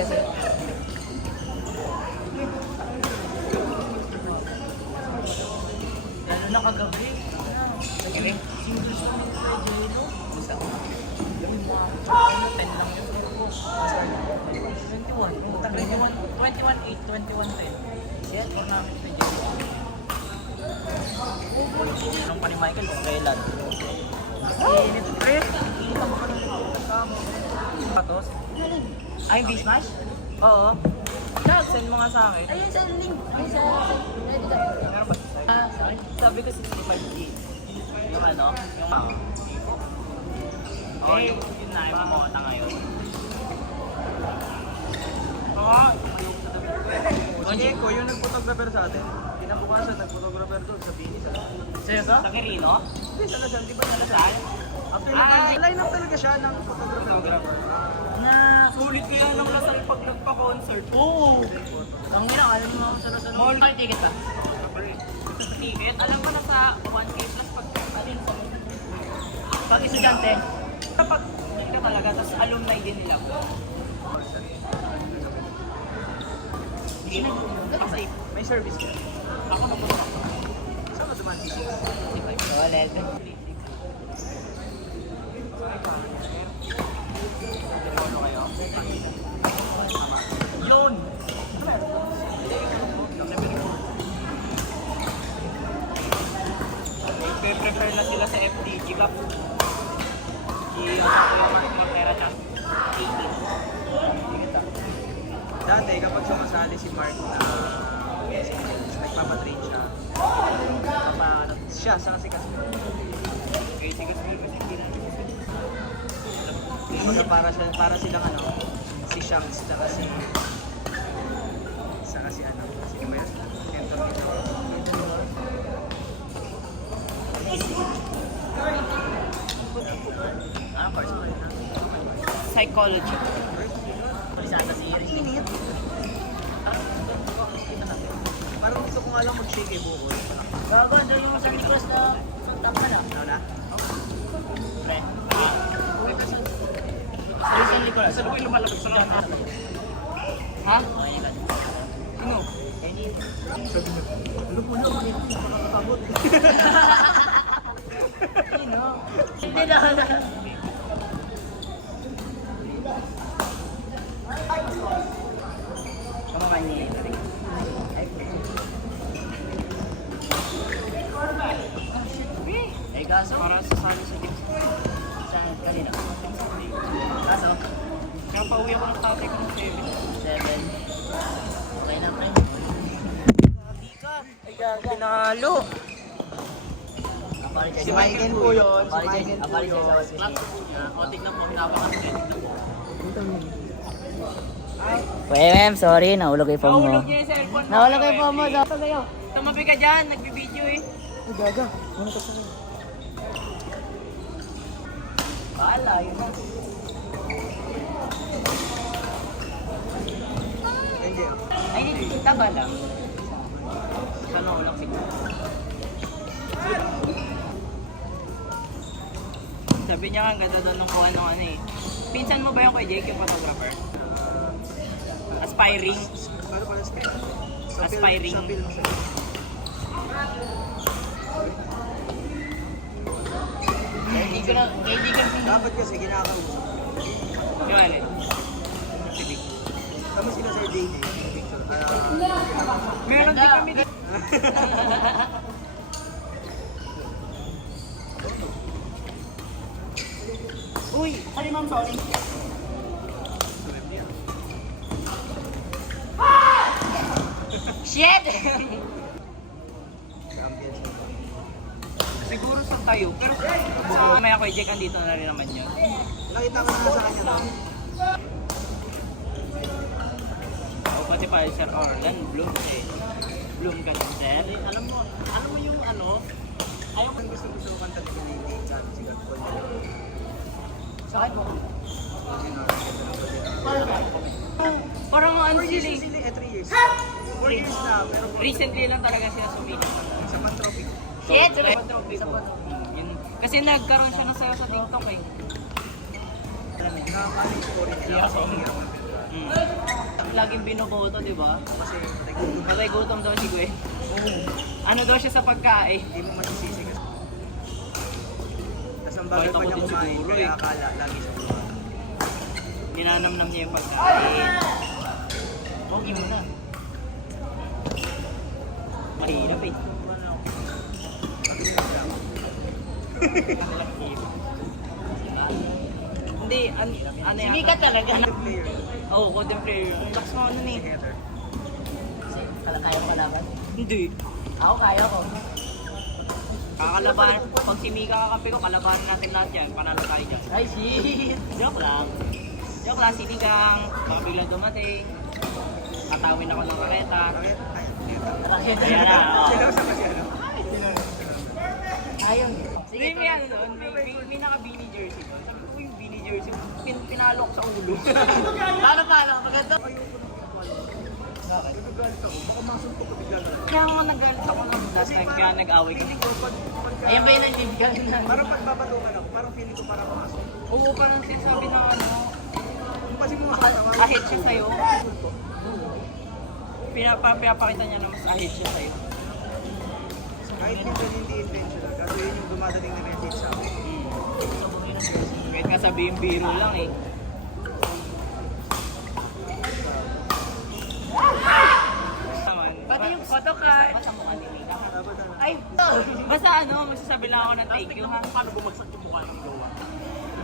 kasi. Lalo na kagabi. Kagabi? Single sulit sa Jelo. Isa ko. Yung mga 10 lang yun. 21. 21-8, 21-10. Yan, for namin sa Jelo. Anong pa ni Michael kung kailan? Init pre. Kita mo ka ng patos. Ay, hindi smash? Oo. Chad, send mo nga sa akin. Ayun sa link. Ayun sa ready ka. Meron ba? Sabi ko 65G. Yung ano? Yung oh, yun na, yung mamota ngayon. Sige ko, yung nag-photographer sa atin. Kinabukasan, nag-photographer doon sa Binis. Seryoso? Sa Quirino? Hindi, sa Lasal. Di ba sa Lasal? After line up talaga siya ng photographer. Na sulit kaya ng Lasal pag nagpa-concert. Oo! Ang ina, alam mo ako sa Lasal. Mall card ticket ba? Ticket? Alam ko na sa 1K plus pag alin sa pag estudyante. Kapag hindi ka talaga, tapos alumni din nila. Kasi May service ka. ako na puno. Saan ka dumaan si Sis? Solid. Ano kayo? Yun! Prepare na sila sa FTG Cup. Yung Mortera Champ. 18. Dati kapag sumasali si Mark na nagpapatrain siya, siya sa kasi Kasi kumbaga para silang ano, si Shanks saka si ano, sino ba yun? Anthony. First one. Psychology. Sa series. Init. Parang gusto ko nga lang mag-shake eh buko. Gago, doon yung sa Nicolas na tama na. Ano na? Pre. Recent Nicolas. Sa luwi lumalabas sa lahat. Ha? Sino? Sabi niya, ano po na, makakatabot. Sino? Hindi na. Kamaman niya. Eh kaso para sa sali sa Diyos. Saan kanina? Kaso? Kaya pauwi ako ng tatay ko ng 7. Okay na pre. Ay gaga, nalo. Si Michael po yun. Si Michael po yun. Otik na po, pinapakasya. Ma'am, sorry, nahulog yung phone mo. Nahulog niya yung cellphone mo. Nahulog yung phone mo, dapat sa'yo. Tumabi ka dyan, nagbibideo eh. Ay gaga, ano ka sa'yo? Bahala, yun na. Hindi. Ay, kita ba lang? Sana ulang siguro. Sabi niya nga, ang ganda doon nung kuha ng ano eh. Pinsan mo ba yung kay Jake, yung photographer? Aspiring. Ano pala sa Aspiring. Sa film siya. Hindi ko na, hindi ko Dapat kasi ginakausap. Yung alin? Tama sila Sir JJ. Picture. Meron din kami dito. Uy, sorry ma'am, sorry. Shit! Siguro sa tayo, pero mamaya ko i-check andito na rin naman yun. Nakita ko na sa kanya. O pati pa Sir Orlan, Bloom eh. Bloom ka din, sir. Alam mo yung ano, ayaw ko gusto ko kanta ni Lily, si Gatpon. Sa akin po. Parang ano sila eh. Sila 3 years. 4 years na, pero Recently lang talaga sila sumilit. sa Pantrophic. Shit! Kasi nagkaroon siya ng sayo sa TikTok eh. Nakakalit ko rin. Mm. laging binoboto, di ba? Kasi nagkukulong. Patay gutom daw si Gwen. Ano daw siya sa pagkain? Hindi mo masisisi kasi. Tapos ang bagal Kahit pa ako niya din kumain, siguro kaya eh. akala lagi siya kumain. Ninanamnam niya yung pagkain. Okay mo na. Mahirap eh. Hindi, ano yan? Sige ka talaga. Player. Oo, content player. Lakas mo ano eh. Together. Kaya ko kalaban. Hindi. Ako kaya ko. Kakalaban. Pag si Mika kakampi ko, kalabanan natin lahat yan. Panalo tayo dyan. Ay, shit. Joke lang. Joke lang, sinigang. Baka biglang dumating. Katawin ako ng kareta. Bakit? Ay, Ayan na. oo. Sinasa kasi ano? Ayun. Sige, may ano doon, may naka-beanie jersey doon. Sabi ko yung beanie jersey, pinalo ko sa ulo. Paano? Maganda. Nagagalit ako. Baka masuntok ko bigla na. Kaya nga nagalit ako ng last time, kaya nag-away ko. Feeling ko, pagka... Ayan ba yun ang bibigyan na? Parang pagbabatungan ako, parang feeling ko parang pumasok. Oo, parang sinasabi ng ano, Kasi mo makatawa. ahit siya sa'yo. Pinapakita niya na mas ahit siya sa'yo. Kahit minsan hindi intentional, kaso yun yung dumadating na message sa akin. Kahit nga sabihin biro lang eh. Naman. Pati yung photocard. Basta mukha ni Mika. Dapat ano. Ay, Basta ano, masasabi lang ako ng thank you ha. Paano bumagsak yung mukha ng gawa?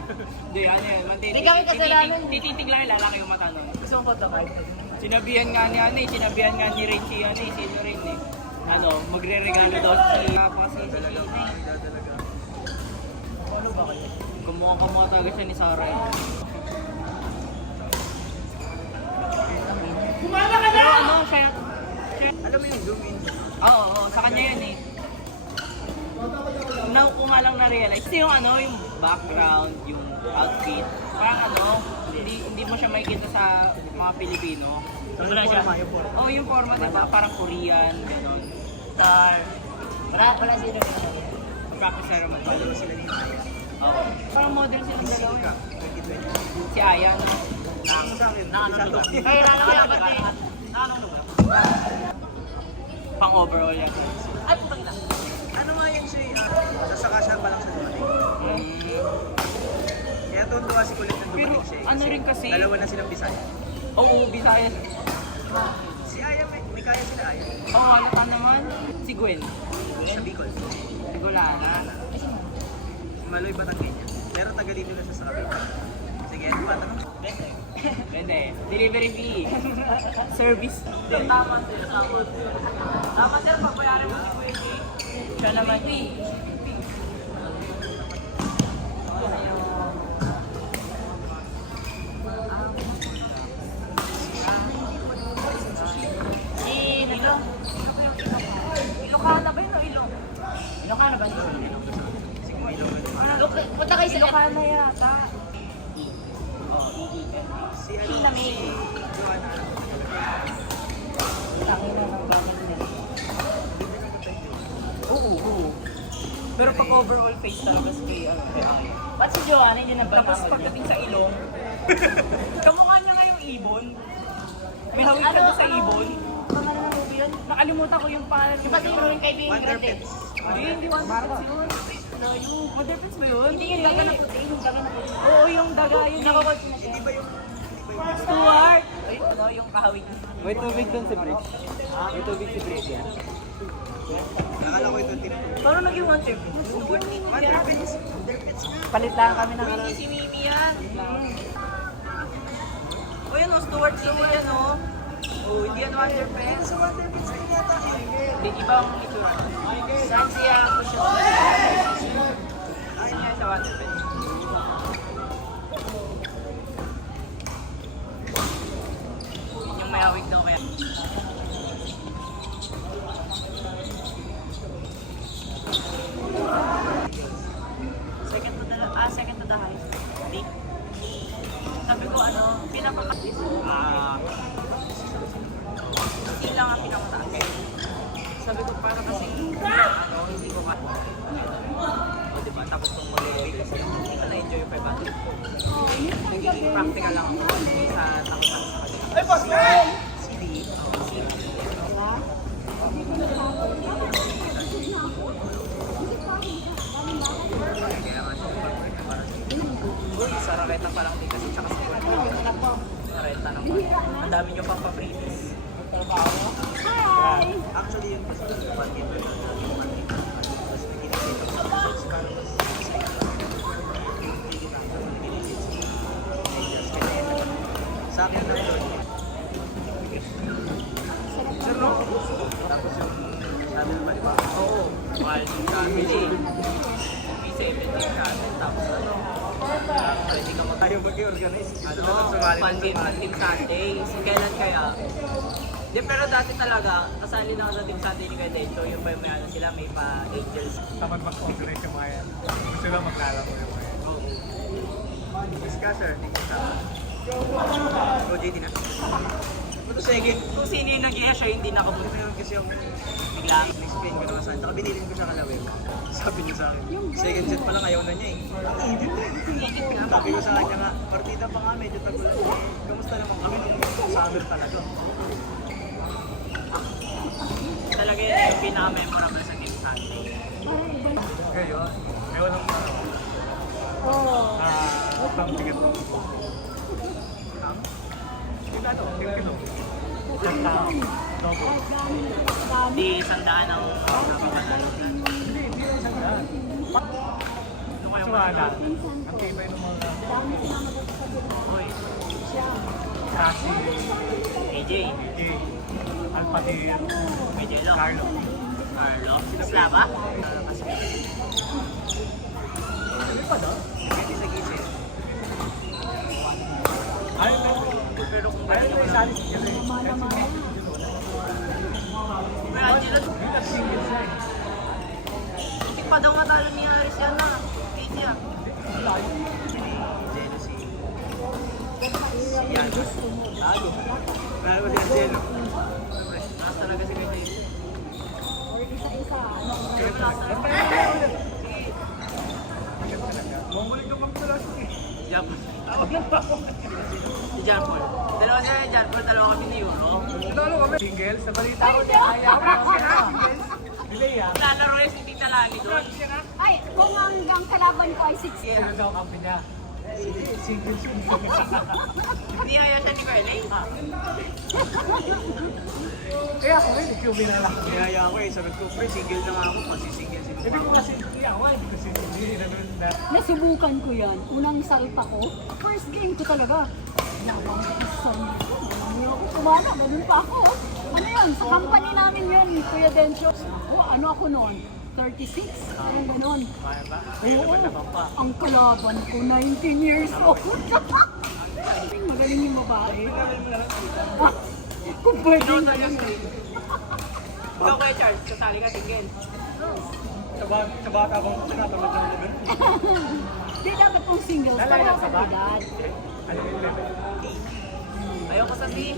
Hindi, ano yun. Hindi kami kasalanan. Tititig lang yung lalaki yung mata nun. gusto mong photocard? Sinabihan nga ni ano eh, sinabihan nga ni Rin si ano eh, sino rin eh. Ano, magre-regalo daw si kasi si Talaga, Rin eh. talaga. Ano ba kayo? Kumuha talaga siya ni Sarah eh. Pero ano, siya, Alam mo yung zoom in? oo, sa kanya yun eh. Now ko nga lang na-realize, kasi yung ano, yung background, yung outfit, parang ano, hindi mo siya makikita sa mga Pilipino. Wala siya. Yung forma. Oh, yung forma diba, parang Korean, gano'n. Star. Wala sino. Practice na naman Dalawa sila ni Maya. Oo. Parang model silang dalawa. Sika, 2020. Si Aya, no? Ano sa akin? Nakanood ka? Ay, wala ko yan. Ba't eh? Pang overall yan. Ay, putang ina. Ano nga yun siya? Sasaka siya pa lang sa dumating. Kaya tuwa si kulit ng dumating siya. Ano rin kasi- Dalawa na silang Bisaya. Oo, Bisaya. Si Aya, may kaya sila Aya. Oo, halata naman. Si Gwen. Sa Bicol. Si Golana. Si Maloy Batangay niya. Pero taga dito na siya sa Cavite. Sige, ano ba? Tanong. Hindi. Delivery fee. Service. Tama sir. Tama sir, pagbayaran mo si Gwen. Siya naman eh. Ilocana ba yun o Ilong? Ilocano ba? Sige, may ilong. Punta kayo sa Ilocana yata. Si ano? Hinami. Joanna. Tangin na ng bakit niya. Oo. Pero pag overall face tapos kay Aya. Ba't si Joanna hindi Tapos nagpapakal? pagdating sa ilong, kamukha niya nga yung ibon. May hawig ka doon sa ibon. Pangalan ng movie yun? Nakalimutan ko yung pangalan. Yung kasi yung kaibigan Wonder Grande. Pets. Hindi Wonder Pets yun. Layo. Wonder Pets ba yun? Hindi yung daga na puti, yung daga na puti. Oo, yung daga yun. Nakawag na siya. Di ba yung... Stuart! Ay, ano, yung kahawig. May tubig doon si Bridge. May tubig si Bridge yan. Nakala ko ito tinutulog. Paano naging Wonder Pets? Wonder Pets. Wonder Pets nga. Palit lang kami ng ano. Hindi si Mimi yan. O yun o, Stuart City yan o. O, hindi yan Wonder Pets. Sa Wonder Pets din yata. Hindi, ibang itsura. Saan siya? Ay, niya sa Wonder Pets. Yun yung mayawig daw kaya. Second to the high. Hindi. Sabi ko ano, hindi lang ang pinakamataas. Sabi ko para kasi ano, hindi ko o diba, tapos kung mag-ibig kasi hindi ko na-enjoy yung 500 ko. Nagiging practical lang ako sa takot sa kanila. Ay, boss! renta naman. Ang dami nyo pang papritis. Hi! Actually, yun kasi yung one-game na yung one-game. Tapos naginigit ako sa results si Carlos. Sa akin lang doon. Sir, no? Tapos yung channel ba, di ba? Oo. Quality family. P17 channel. Tapos ano? Pwede ka mag- Tayo mag-organize. ano, fun game ng Team Sunday. Kailan kaya? Di, pero dati talaga, kasali na ako sa Team Sunday ni Kadecho. Yung pa yung may ano sila, may pa Angels. Tamad mag-organize yung mga yan. Gusto lang maglalaro yung mga yan. Discusser, o JD na. Ito second. Kung sino yung nag-i-share, hindi nakabunod. Meron kasi yung Biglang. explain ko naman sa akin. Saka binilin ko siya kalawin. Sabi niya sa akin, second set pa lang ayaw na niya eh. Sabi ko sa kanya nga, partida pa nga medyo tagulan eh. Kamusta naman kami nung summer talaga? Talaga yun yung pinaka-memorable sa Team Sunday. Ngayon, may walang pampigat mo. Yung ano, kilo. Isang tao. Double. Di sandaan ang napapanalo. Hindi lang isang daan. Ano kayo Sumala. Ang tibay ng mga Uy, Sassy, AJ, AJ, Alpadir, Medelo, Carlo. Carlo, Slava. Pwede sa gising. Ayaw na. Pero kung Ayaw ganyan na naman, isali siya eh. may Angelo, Yun ang single siya eh. hindi pa daw matalo ni Aris yan na. Easy ah. Jealousy. Yan. Lago. Lago si Angelo. Nasa talaga si Medelo. Isa-isa. Pero nasa talaga. Bumalik ka magpalasok eh. Jump. Si John Paul. Dalawa sila ni John Paul, dalawa kami ni Euro. Lalo kami. Single, sa balita ko niya. Ayaw ko kasi na. Delay ah. Lalaro yung si Tita Lani doon. Ay, kung hanggang kalaban ko ay 6 Ano Yeah. daw kampi niya? Single siya. Hindi ayaw siya ni Carly. Kaya ako rin, ikaw binalak. Kaya ako eh, sabi ko, pre, single na nga ako kasi single si Hindi ko kasi hindi ako eh. Hindi kasi hindi na nun na. Nasubukan ko yan. Unang salpa ko, first game ko talaga. Nawang isang hindi ako kumana, ganun pa ako. Ano yun, sa company namin yun, Kuya Dencho. Ako, ano ako noon? 36? Parang ganun. Kaya ba? Oo, ang kalaban ko, 19 years old. Magaling yung babae. Kung pwede Ikaw yung Ikaw Kuya Charles, kasali ka single. Sa bata bang tinatamad ng level? Di dapat pong singles para sa edad. Ano yung level? Ayaw ko sabihin.